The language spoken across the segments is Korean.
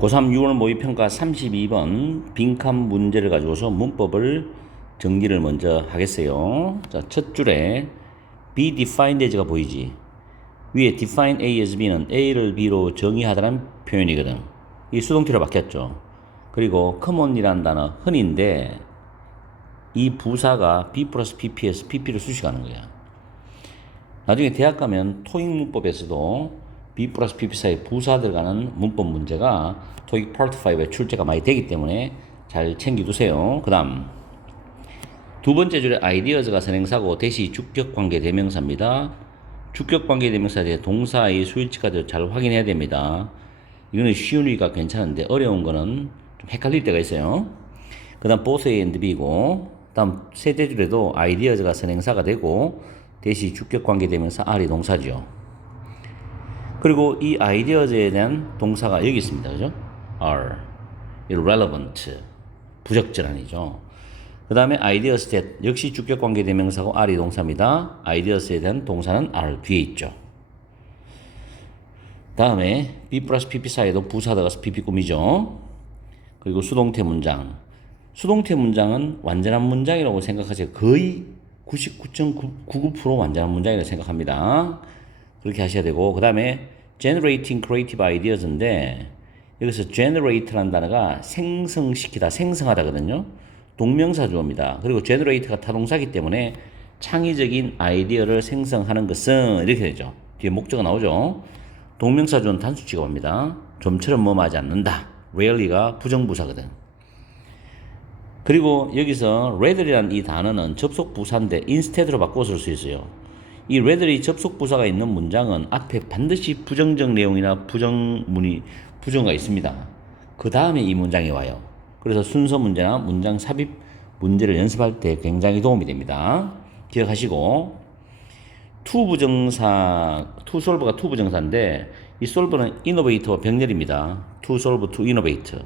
고3 6월 모의평가 32번 빈칸 문제를 가지고서 문법을 정리를 먼저 하겠어요. 자, 첫 줄에 be defined as가 보이지? 위에 define A as B는 A를 B로 정의하다는 표현이거든. 이 수동태로 바뀌었죠. 그리고 common이라는 단어 흔히인데 이 부사가 B 플러스 PP에서 PP를 수식하는 거야. 나중에 대학 가면 토익 문법에서도 B 플러스 PP 사이에 부사 들어가는 문법 문제가 토익 파트 5에 출제가 많이 되기 때문에 잘 챙겨두세요. 그 다음 두 번째 줄에 ideas가 선행사고 대시 주격관계 대명사입니다. 주격관계 대명사에 대해 동사의 수일치까지 잘 확인해야 됩니다. 이거는 쉬우니까 괜찮은데 어려운 거는 좀 헷갈릴 때가 있어요. 그 다음 both A and B고 다음 세대 줄에도 ideas가 선행사가 되고 대시 주격관계 대명사 R이 동사죠. 그리고 이 ideas에 대한 동사가 여기 있습니다. 그죠? are, irrelevant, 부적절한이죠. 그 다음에 ideas that 역시 주격관계 대명사고 R이 동사입니다. ideas에 대한 동사는 R 뒤에 있죠. 다음에 B 플러스 PP 사이에도 부사 들어가서 PP 꾸미죠. 그리고 수동태 문장. 수동태 문장은 완전한 문장이라고 생각하세요. 거의 99.99% 완전한 문장이라고 생각합니다. 그렇게 하셔야 되고, 그 다음에 generating creative ideas인데 여기서 generate라는 단어가 생성시키다, 생성하다거든요. 동명사 주어입니다. 그리고 generate가 타동사이기 때문에 창의적인 아이디어를 생성하는 것은 이렇게 되죠. 뒤에 목적어 나오죠. 동명사 주어는 단수 취급합니다. 좀처럼 뭐하지 않는다. rarely가 부정부사거든. 그리고 여기서 rather이라는 이 단어는 접속 부사인데 instead로 바꿔 쓸 수 있어요. 이 rather이 접속 부사가 있는 문장은 앞에 반드시 부정적 내용이나 부정어가 있습니다. 그 다음에 이 문장이 와요. 그래서 순서 문제나 문장 삽입 문제를 연습할 때 굉장히 도움이 됩니다. 기억하시고 to 부정사, to solve가 to 부정사인데 이 solve는 innovate와 병렬입니다. to solve, to innovate.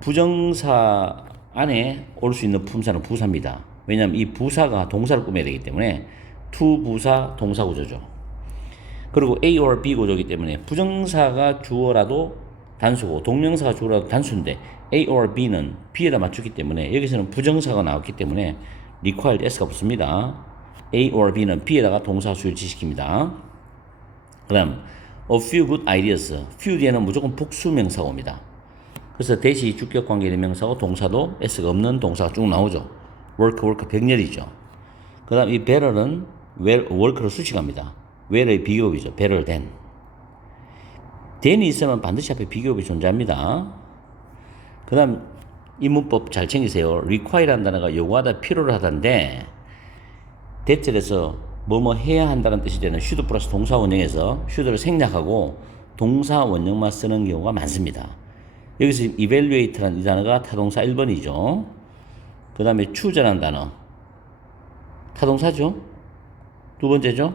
부정사 안에 올 수 있는 품사는 부사입니다. 왜냐하면 이 부사가 동사를 꾸며야 되기 때문에 to 부사 동사 구조죠. 그리고 A or B 구조이기 때문에 부정사가 주어라도 단수고 동명사가 주어라도 단수인데 A or B는 B에다 맞추기 때문에 여기서는 부정사가 나왔기 때문에 required S가 붙습니다. A or B는 B에다가 동사 수일치시킵니다. 그 다음 a few good ideas. few 뒤에는 무조건 복수명사가 옵니다. 그래서 대시 주격관계 대명사고 동사도 S가 없는 동사가 쭉 나오죠. work 병렬이죠. 그 다음 이 better는 work를 수식합니다. where의 비교급이죠. better than. than이 있으면 반드시 앞에 비교급이 존재합니다. 그 다음 이 문법 잘 챙기세요. require라는 단어가 요구하다, 필요로 하다인데 대절에서 뭐뭐 해야 한다는 뜻이 되는 should 플러스 동사 원형에서 should를 생략하고 동사 원형만 쓰는 경우가 많습니다. 여기서 evaluate라는 이 단어가 타동사 1번이죠. 그 다음에 choose라는 단어 타동사죠. 두 번째죠.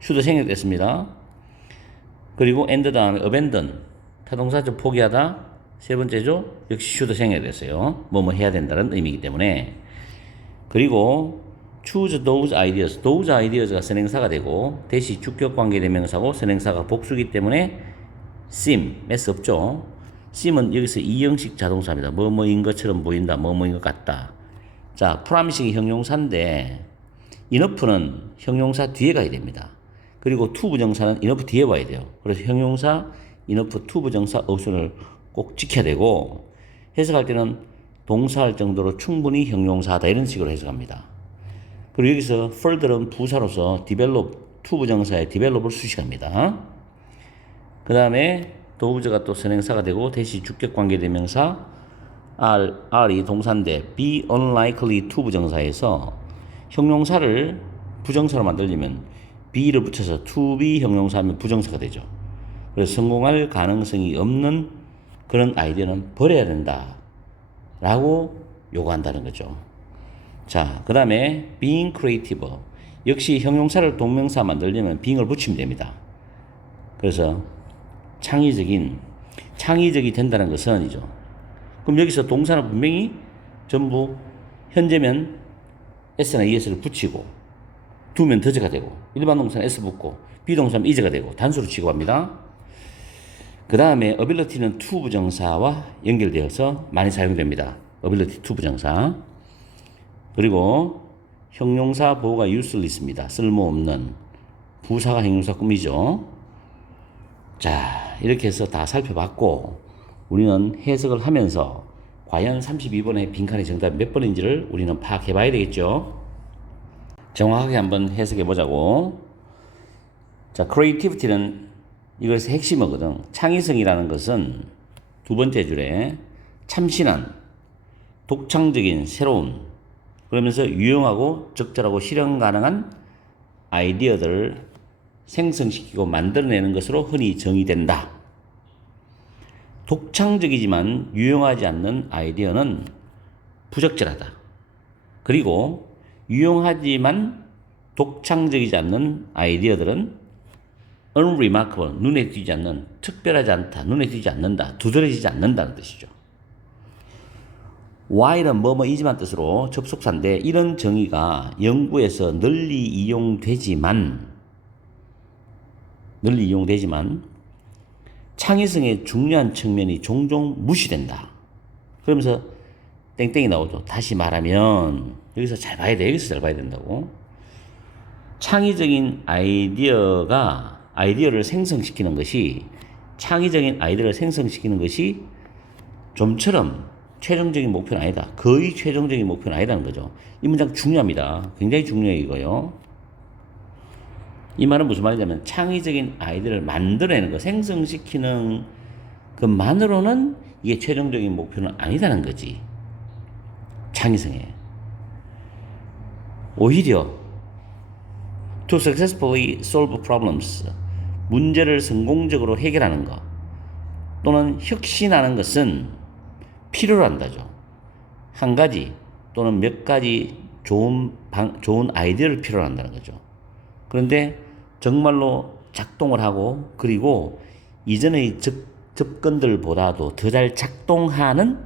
should 생략됐습니다. 그리고 and 다음에 abandon 타동사죠. 포기하다. 세 번째죠. 역시 should 생략됐어요. 뭐뭐 해야 된다는 의미이기 때문에. 그리고 choose those ideas. those ideas가 선행사가 되고 대시 주격관계 대명사고 선행사가 복수이기 때문에 seem, mess 없죠. seem은 여기서 이형식 자동사입니다. 뭐뭐인 것처럼 보인다. 뭐뭐인 것 같다. 자, promising이 형용사인데 enough는 형용사 뒤에 가야 됩니다. 그리고 to 부정사는 enough 뒤에 와야 돼요. 그래서 형용사 enough to 부정사 옵션을 꼭 지켜야 되고 해석할 때는 동사할 정도로 충분히 형용사다 이런 식으로 해석합니다. 그리고 여기서 further는 부사로서 develop to 부정사의 develop을 수식합니다. 그 다음에 도부제가 또 선행사가 되고 대시 주격관계 대명사 R이 동사인데 be unlikely to 부정사에서 형용사를 부정사로 만들려면 be를 붙여서 to be 형용사하면 부정사가 되죠. 그래서 성공할 가능성이 없는 그런 아이디어는 버려야 된다 라고 요구한다는 거죠. 자, 그 다음에 being creative. 역시 형용사를 동명사 만들려면 being을 붙이면 됩니다. 그래서 창의적이 된다는 것은이죠. 그럼 여기서 동사는 분명히 전부 현재면 S나 ES를 붙이고 두면 더즈가 되고 일반 동사는 S 붙고 비동사는 is가 되고 단수로 취급합니다. 그 다음에 ability는 to 부정사와 연결되어서 많이 사용됩니다. ability to 부정사. 그리고 형용사 보호가 useless입니다. 쓸모없는. 부사가 형용사 꾸미죠. 자, 이렇게 해서 다 살펴봤고 우리는 해석을 하면서 과연 32번의 빈칸의 정답이 몇 번인지를 우리는 파악해 봐야 되겠죠. 정확하게 한번 해석해 보자고. 자, creativity는 이것의 핵심이거든. 창의성이라는 것은 두 번째 줄에 참신한, 독창적인, 새로운, 그러면서 유용하고 적절하고 실현 가능한 아이디어들을 생성시키고 만들어내는 것으로 흔히 정의된다. 독창적이지만 유용하지 않는 아이디어는 부적절하다. 그리고 유용하지만 독창적이지 않는 아이디어들은 unremarkable, 눈에 띄지 않는, 특별하지 않다, 눈에 띄지 않는다, 두드러지지 않는다는 뜻이죠. while은 뭐뭐이지만 뜻으로 접속사인데 이런 정의가 연구에서 널리 이용되지만 창의성의 중요한 측면이 종종 무시된다. 그러면서 땡땡이 나오죠. 다시 말하면 여기서 잘 봐야 돼. 여기서 잘 봐야 된다고. 창의적인 아이디어를 생성시키는 것이 좀처럼 최종적인 목표는 아니다. 거의 최종적인 목표는 아니라는 거죠. 이 문장 중요합니다. 굉장히 중요해요, 이거요. 이 말은 무슨 말이냐면 창의적인 아이디어를 만들어내는 거, 생성시키는 것만으로는 이게 최종적인 목표는 아니다는 거지. 창의성에. 오히려 to successfully solve problems, 문제를 성공적으로 해결하는 것 또는 혁신하는 것은 필요로 한다죠. 한 가지 또는 몇 가지 좋은 아이디어를 필요로 한다는 거죠. 그런데 정말로 작동을 하고 그리고 이전의 접근들보다도 더 잘 작동하는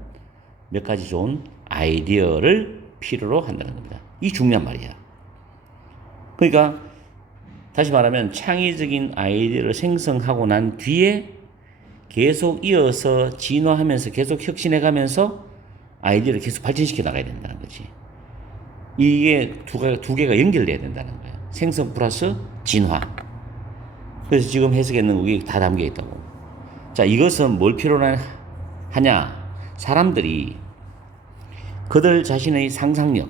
몇 가지 좋은 아이디어를 필요로 한다는 겁니다. 이 중요한 말이야. 그러니까 다시 말하면 창의적인 아이디어를 생성하고 난 뒤에 계속 이어서 진화하면서 계속 혁신해가면서 아이디어를 계속 발전시켜 나가야 된다는 거지. 이게 두 개가 연결돼야 된다는 거야. 생성 플러스 진화. 그래서 지금 해석했는 게 다 담겨 있다고. 자, 이것은 뭘 필요로 하냐? 사람들이 그들 자신의 상상력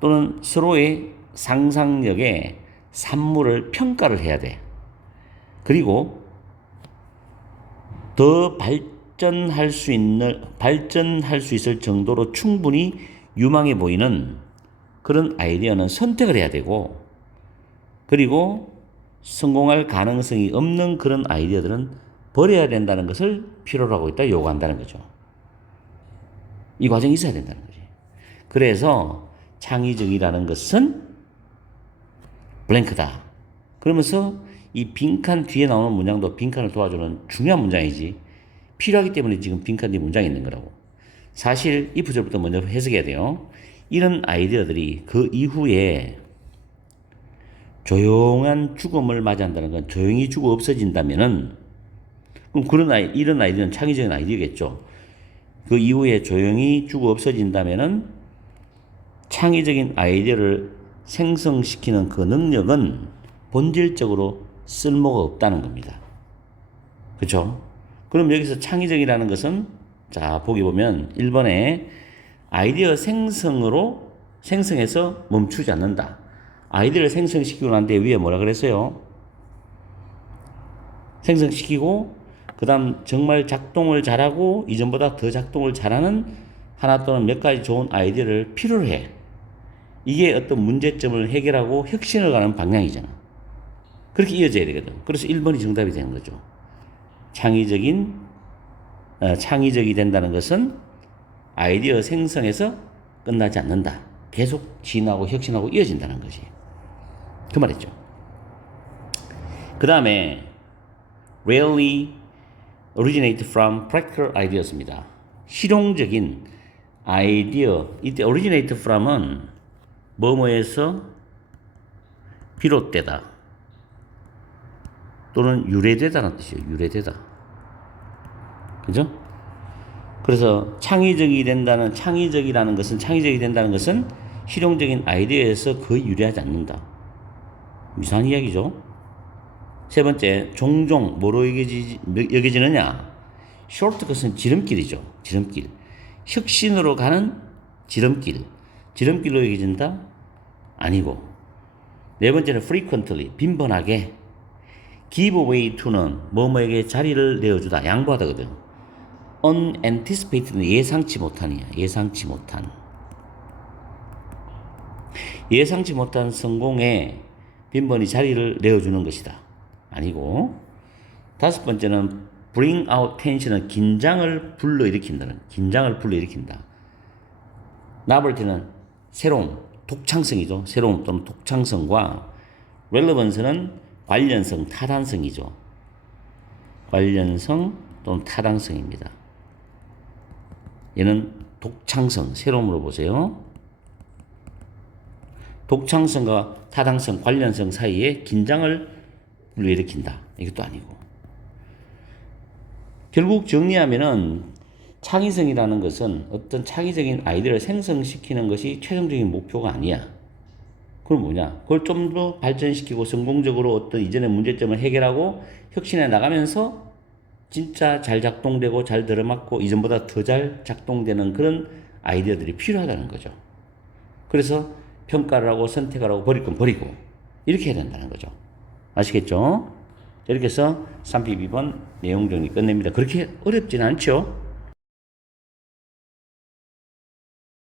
또는 서로의 상상력의 산물을 평가를 해야 돼. 그리고 더 발전할 수 있을 정도로 충분히 유망해 보이는 그런 아이디어는 선택을 해야 되고, 그리고 성공할 가능성이 없는 그런 아이디어들은 버려야 된다는 것을 필요로 하고 있다, 요구한다는 거죠. 이 과정이 있어야 된다는 거지. 그래서 창의적이라는 것은 블랭크다. 그러면서 이 빈칸 뒤에 나오는 문장도 빈칸을 도와주는 중요한 문장이지. 필요하기 때문에 지금 빈칸 뒤에 문장이 있는 거라고. 사실 if 절부터 먼저 해석해야 돼요. 이런 아이디어들이 그 이후에 조용한 죽음을 맞이한다는 건 조용히 죽어 없어진다면은 그럼 이런 아이디어는 창의적인 아이디어겠죠. 그 이후에 조용히 죽어 없어진다면은 창의적인 아이디어를 생성시키는 그 능력은 본질적으로 쓸모가 없다는 겁니다. 그렇죠? 그럼 여기서 창의적이라는 것은 자, 보기 보면 1번에 아이디어 생성해서 멈추지 않는다. 아이디어를 생성시키고 난 뒤에 위에 뭐라 그랬어요? 생성시키고 그 다음 정말 작동을 잘하고 이전보다 더 작동을 잘하는 하나 또는 몇 가지 좋은 아이디어를 필요로 해. 이게 어떤 문제점을 해결하고 혁신을 가는 방향이잖아. 그렇게 이어져야 되거든. 그래서 1번이 정답이 되는 거죠. 창의적이 된다는 것은 아이디어 생성에서 끝나지 않는다. 계속 진화하고 혁신하고 이어진다는 거지. 그 말이죠. 그 다음에 rarely originate from practical ideas입니다. 실용적인 아이디어. 이때 originate from은 뭐뭐에서 비롯되다 또는 유래되다는 뜻이에요. 유래되다. 그죠? 그래서 창의적이라는 것은 창의적이 된다는 것은 실용적인 아이디어에서 거의 유래하지 않는다. 이상한 이야기죠. 세 번째, 종종 뭐로 여겨지느냐? 쇼트컷은 지름길이죠. 지름길. 혁신으로 가는 지름길. 지름길로 여겨진다? 아니고. 네 번째는 frequently, 빈번하게. give way to는 뭐뭐에게 자리를 내어주다, 양보하다거든. unanticipated는 예상치 못한이야. 예상치 못한. 예상치 못한 성공에 빈번히 자리를 내어주는 것이다. 아니고. 다섯 번째는 bring out tension은 긴장을 불러일으킨다. novelty는 새로움, 독창성이죠. 새로움 또는 독창성과 relevance는 관련성, 타당성이죠. 관련성 또는 타당성입니다. 얘는 독창성, 새로움으로 보세요. 독창성과 타당성, 관련성 사이에 긴장을 불러일으킨다. 이것도 아니고. 결국 정리하면은 창의성이라는 것은 어떤 창의적인 아이디어를 생성시키는 것이 최종적인 목표가 아니야. 그럼 뭐냐? 그걸 좀 더 발전시키고 성공적으로 어떤 이전의 문제점을 해결하고 혁신해 나가면서 진짜 잘 작동되고 잘 들어맞고 이전보다 더 잘 작동되는 그런 아이디어들이 필요하다는 거죠. 그래서 평가를 하고 선택을 하고 버릴 건 버리고 이렇게 해야 된다는 거죠. 아시겠죠? 이렇게 해서 3P2번 내용 정리 끝냅니다. 그렇게 어렵진 않죠?